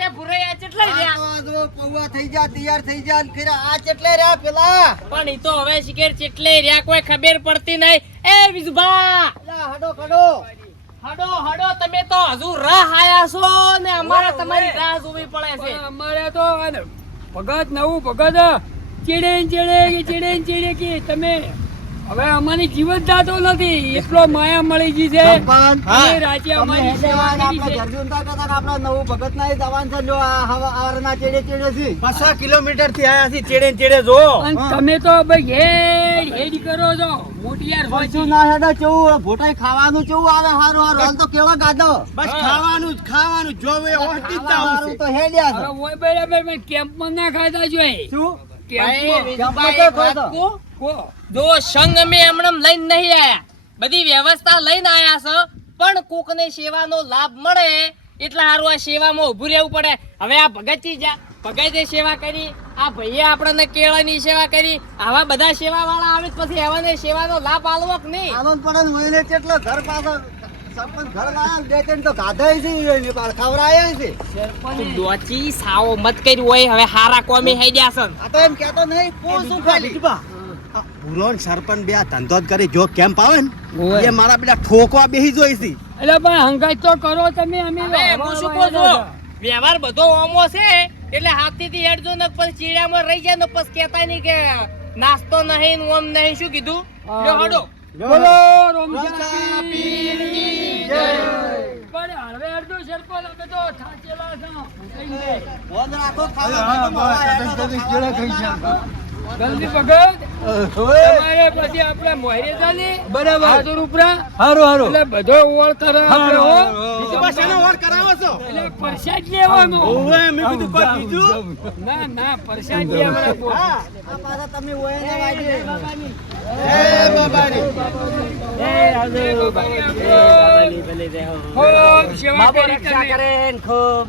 છે ભુરૈયા ચેટલા રહ્યા આ તો પૌવા થઈ જા તૈયાર થઈ જા ને ખરા આ ચેટલે રહ્યા પેલા પણ ઈ તો હવે શિકેર ચેટલે રહ્યા કોઈ ખબર પડતી નહીં એ વિજુભા અલા હડો કડો હડો તમે તો હજુ રાહ આયા છો ને અમારે તમારી રાહ જોવી પડે છે અમારે તો ભગત નવું ભગત ચીડે કે તમે હવે અમારી જીવન દાતો નથી એટલો માયા મળી ગઈ છે એ રાજ્ય અમારી સેવા કરી છે. આપણા નવું ભગત ના જવાન છે જો આ આવરના ચેડે ચેડે છે 500 કિલોમીટર થી આયા છે ચેડે ચેડે જો અને તમે તો ભાઈ હેડ કરો છો મોટિયાર શું ના હેડો કેવું ભોટાઈ ખાવાનું કેવું આવે હારું હારું હાલ તો કેવા ગાધો બસ ખાવાનું જો એ ઓસ્તી જ આવું હારું તો હેડ્યા છે. અરે ઓય બરાબર મેં કેમ્પમાં ના ખાતા જોઈએ શું ભાઈ કેમ્પમાં વિજુભા, એક વાત કહું? કો જો સંઘ અમે એમનેમ લઈને નહીં આયા બધી વ્યવસ્થા લઈને આયા છે પણ કોકને સેવાનો લાભ મળે એટલે હારું આ સેવામાં ઊભું રહેવું પડે હવે આ ભગતજી ભગતે સેવા કરી આ ભાઈએ આપણને કેળાની સેવા કરી આવા બધા સેવા વાળા આવે પછી એવાને સેવાનો લાભ આલવો કે નહીં આનંદ પડે ને ઓયને કેટલો ઘર પાછો સરપંચ ઘર વાળા બે ત્રણ તો ગાધાય છે એને પાછા ખવડાયા છે તું ડોચી સાવો મત કરી હોય હવે હારા કોમી હેડ્યા છે આ તો એમ કહેતો નહીં પૂછું ખાલી પૂરો સરપંચ બે આ ધંધો જ કરી જો કેમ્પ આવે ને ઓય. એ મારા બેટા ઠોકવા બેહી જોઈ છે એટલે પણ હંગાઈ તો કરો તમે અમે હવે હું શું કહું છું વ્યવહાર બધો ઓમો છે એટલે હાથથી હેડજો ને પછી ચીડિયામાં રહી જાય ને પછી કહેતા નહીં કે નાસ્તો નહીં ને ઓમ નહીં શું કીધું લ્યો હડો બોલો રોમશા પીરની જય. પણ હળવે અડધો સરપંચ અમે તો થાચેલા છો ભૂસાઈને. ફોન રાખો ખાવા જલ્દી ભગત તમારે પછી આપણે મોહરે ચાલી બરાબર. હાજર ઉપરા હારું એટલે બધો ઓળ કરે આપણે હો. બીજું પાછા એનો ઓર કરાવો છો એટલે પ્રસાદ લેવાનો ઓવે મેં કીધું કોઈ બીજું ના પ્રસાદ લેવાનો આ પાછા તમે ઓયને વાગે એ બાબાની ખૂબ સેવા કરી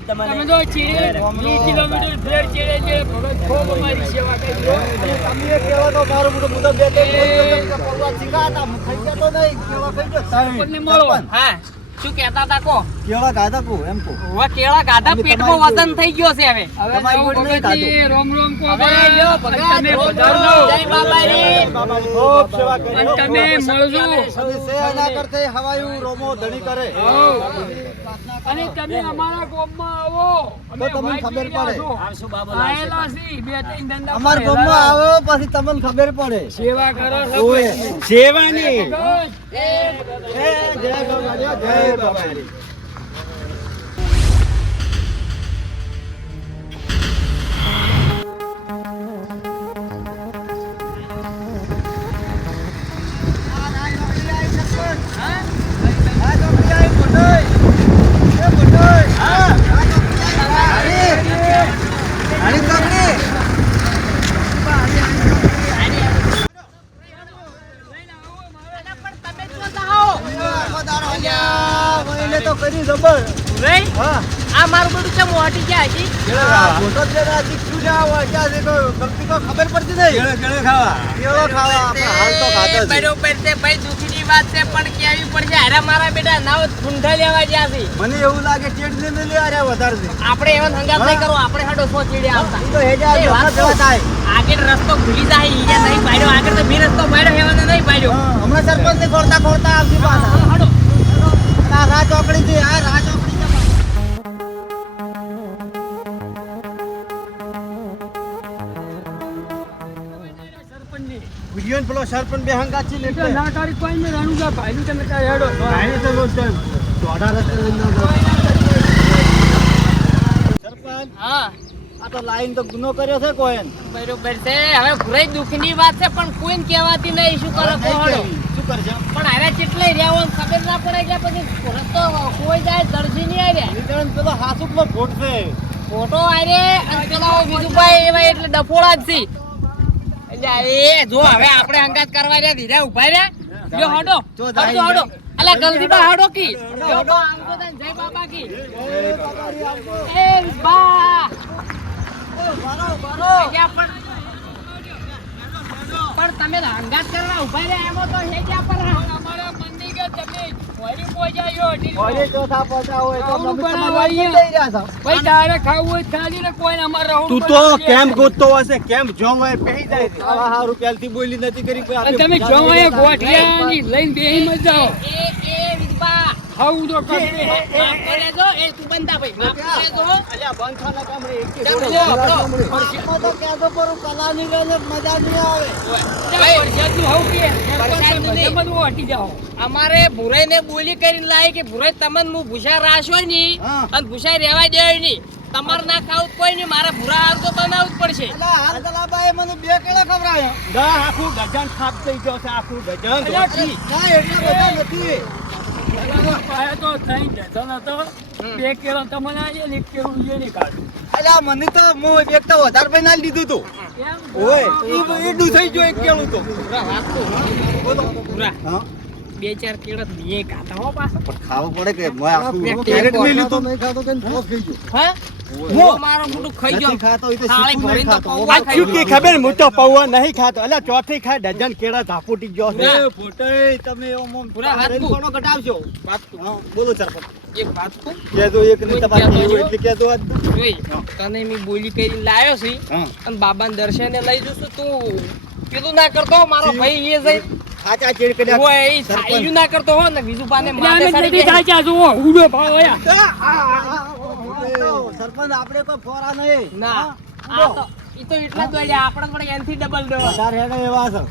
તમે તો ચીડે 20 કિલોમીટર ફેર ચીડે ભગત ખૂબ અમારી સેવા કરી તમે કેવા તો મારું મોટું મુદ્દો બે ત્રણ પૌવા શીખાતા ખાઈ જતો નહીં કેવા ખાઈ જતો સરપંચને મળો. હા શું કહેતા હતા કો કેવા ગાધા કો એમ કો હવે કેળા ગાધા પેટમાં વજન થઈ ગયો છે હવે હવે તમારી નવું કોઈ નહીં ભગતજી રોમ રોમ કહો હવે લ્યો ભગત તમે રોમ પધારજો. રોમ, જય બાબાજી ખૂબ સેવા કરી અને તમે મળજો તમે સેવા ના કરતે હવાયું રોમો ધણી કરે હોવ. અને તમે અમારા ગામમાં આવો અમે તો તમને ખબર પડે. આયેલા છીએ, બે ત્રણ ધંધા અમાર કરેલા. ગામમાં આવો પછી તમને ખબર પડે સેવા કરો છો ઓય. સેવાની ભગત. જય બાબાજી જય બાબાજી તો કરી જબર ભાઈ હા આ મારું બધું છે મોટી ક્યાં હતી ફોટો જ લેના શીખશું ને આવો ક્યાં છે કોઈ ગમતી કોઈ ખબર પડતી નહીં કેળે ખાવા કેવો ખાવા આપણે હાલ તો ખાધા છે બરોબર છે ભાઈ દુખની વાત છે પણ કેવી પડશે અરે મારા બેટા નાવ ઠુંઠા લેવા જ્યાં છે મને એવું લાગે ચેડ ને લે આર્યા વધારે છે આપણે એવા હંગાત નહીં કરો આપણે હડો સો ચીડે આવતા ઈ તો હેજા એ વાત જવા થાય આગળ રસ્તો ભૂલી જાય ઈ જ્યાં નહીં પાડ્યો આગળ તો બી રસ્તો પાડ્યો હેવાનો નહીં પાડ્યો હમણાં સરપંચ ને ખોરતા ખોરતા આવતી પાછા હડો આ રા ચોકડી થી આ રા ચોકડી વિડિયોન પેલો સરપંચ બે હંગા છે એટલે ના તારી કોઈ ને રાણુજા ભાઈનું તમે ત્યાં હેડો આઈને તો રોજ દોઢા રસ્તે લઈને સરપંચ હા આ તો લાઈન તો ગુનો કર્યો છે કોઈ બરોબર છે હવે ભૂરાઈ દુઃખની વાત છે પણ કોઈને કહેવાતી નહીં શું કરો તો હડો શું કરશે પણ હવે કેટલે રહ્યા હોય ખબર ના પડે એટલે પછી રસ્તો કોઈ જાય દર્જી નહીં આવ્યા નીકળન પેલો હાસુકનો ભોટ છે ફોટો આરે અને પેલા વિજુભાઈ એવા એટલે ડફોળા જ છે એટલે એ જો હવે આપણે હંગાત કરવા રહ્યા ધીરે ઉભા રહ્યા લ્યો હડો હડો અલા ગલદીબા હડો કી લ્યો હડો આમ તો તને જય બાબા કી એ બા ક્યાં પણ તમે હંગાત કરવા ઉભા રહ્યા એમાં તો હે ક્યાં પર અમારા મનની કે તમે વળી પહોંચાયો ઘરે ચોથા પહોંચ્યા હોય તો આવડું તમે બનાવો તમારે અહીંયા. લઈ રહ્યા છો. ભાઈ તારે ખાવું હોય તો ખાલી ને કોઈ અમારે રહું તું તો કેમ ગોતતો હશે કેમ જો હોય પહેરી જાય છે. આવા હારું પહેલથી બોલી નથી કરી કોઈ અને આપણે તમે જો અહીંયા ગોઠિયાની લઈને બેહી મત જાઓ એ વિધવા ખાવું તો કરી માફ કરે જો એ તું બંધા ભાઈ માફ કરે જો અલ્યા બંધ થાના કામ રે એક ચાલ, જોડે લ્યો, ઘોડા આપણો. સાંભળે. પરસીમાં તો કહેતો પર કલાની લઈને મજા નહીં આવે. અમારે ભુરાઈ ને બોલી કરીને લાવી કે ભુરાઈ તમને હું ભૂસા રાખ્યો નહીં હા. અને ભૂસા રહેવા દે નહીં તમારે ના ખાવું કોઈ નહીં મારા ભૂરા હાર તો બનાવવું જ પડશે અલા હાલ ગલાબાએ મને 2 કેળા ખવડાવ્યા. દા આખું ડઝન ખાપ થઈ ગયો છે આખું ડઝન ના એટલા બધા નથી. બે કેળો તમને આવીએ ને એક કેળું એને કાઢું અલ્યા મને તો હું એક તો વધારે ભાઈ ના લીધું તું. કેમ? ઓય ઈડું થઈ ગયું એક કેળું તો. ભૂરા વાત તો બોલો ભૂરા હા 2-4 કેળા બીએ ખાતા હો પાછા પણ ખાવું પડે કે મેં આખું પેટ કેરેટ ટેકો. લઈ લીધું. નહીં ખાતો તો ફોસ થઈ ગયો. હા હું મારો મોટું ખાઈ ગયો નથી ખાતો એ તો થાળી શીખું નહીં ભરીને તો ખાતો. પૌવા આ શું કે ખબર હું તો પૌવા નહીં ખાતો અલ્યા ચોથી ખાય ડઝન કેળા ધાપુટી ગયો છે એ ભોટાઈ, તમે એવો મોમ પૂરા હાથ રેન ફૂ. કોનો કટાવશો? વાત તો હા, બોલો સરપંચ. એક વાત કહું કહેજો એક ને તમારે કહેજો. કેવું એટલે કહેજો આજ. જોઈ તને મેં બોલી કરીને લાવ્યો છે હા. અને બાબાને દર્શને લઈ જશું તું પેલું ના કરતો મારો ભાઈ એ જઈ ખાચા ચેડ કર્યા. ઓય એ સરપંચ. સાઈયું ના કરતો હો ને બીજું પાને એટલે માથે અમે સડી નથી ગયા. સાચા જુઓ ઉડો ભાવ આયા સરપંચ આપણે કોઈ ફોરા નહીં. ના આ તો ઈ તો એટલા જ દોડ્યા આપણે પણ એનથી ડબલ દો વધારે હેડે એવા છે.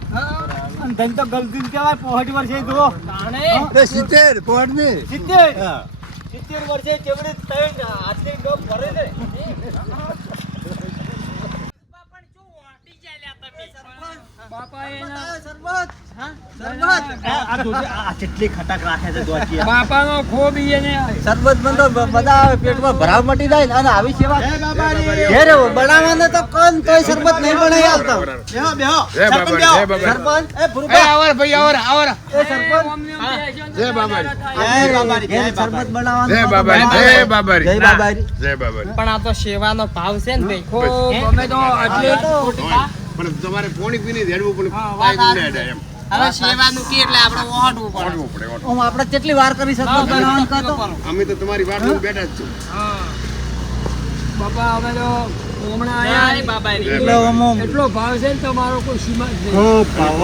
અને ધન તો ગલતી જ કહેવાય, 65 વર્ષે જુઓ. તાણે 70 હા. 70 વર્ષે ચેવડે ત્રણ હાથની ડોક ભરે છે. બાપા એના સરપંચ હા આ જોજે, આ કેટલી ખટાક રાખે છે દોચી બાપાનો ખોબ ઈ એને સરપંચ બંધો બધા આવે, પેટમાં ભરાવ મટી જાય ને અને આવી સેવા જય બાબાજી. ઘેર બનાવવાને તો કોણ તોય સરપંચ નહીં બનાવી આપતો. બેહો બેહો જય સરપંચ બાબાજી, બેહો. જય બાબાજી. સરપંચ એ ભુરુભા, એ સરપંચ જય બાબાજી. જય બાબાજી, જય ઘેર સરપંચ બાબાજી. બનાવવાનું જય તો બાબાજી, બનાવે. જય બાબાજી. જય બાબાજી. જય બાબાજી. પણ આ તો સેવાનો ભાવ છે ને ભાઈ ખોબ અમે તો આટલે પણ તમારે પાણી પીને હેડવું પડે હા, વાત પાણી સાચી. પીને એમ હવે સેવાનું કે એટલે આપણે ઓહડવું પડે ઓળવું પડે ઓળવું. ઓમ આપણે કેટલી વાર કરી સરપંચ બનાવવાનું કહો તો? અમે તો તમારી વાત જોઈને બેઠા જ છું. બાપા અમે તો હમણાં જય આયા બાબાજી. એટલે ઓમ ઓમ એટલો ભાવ છે ને તમારો કોઈ સીમા જ નહીં ખૂબ ભાવ.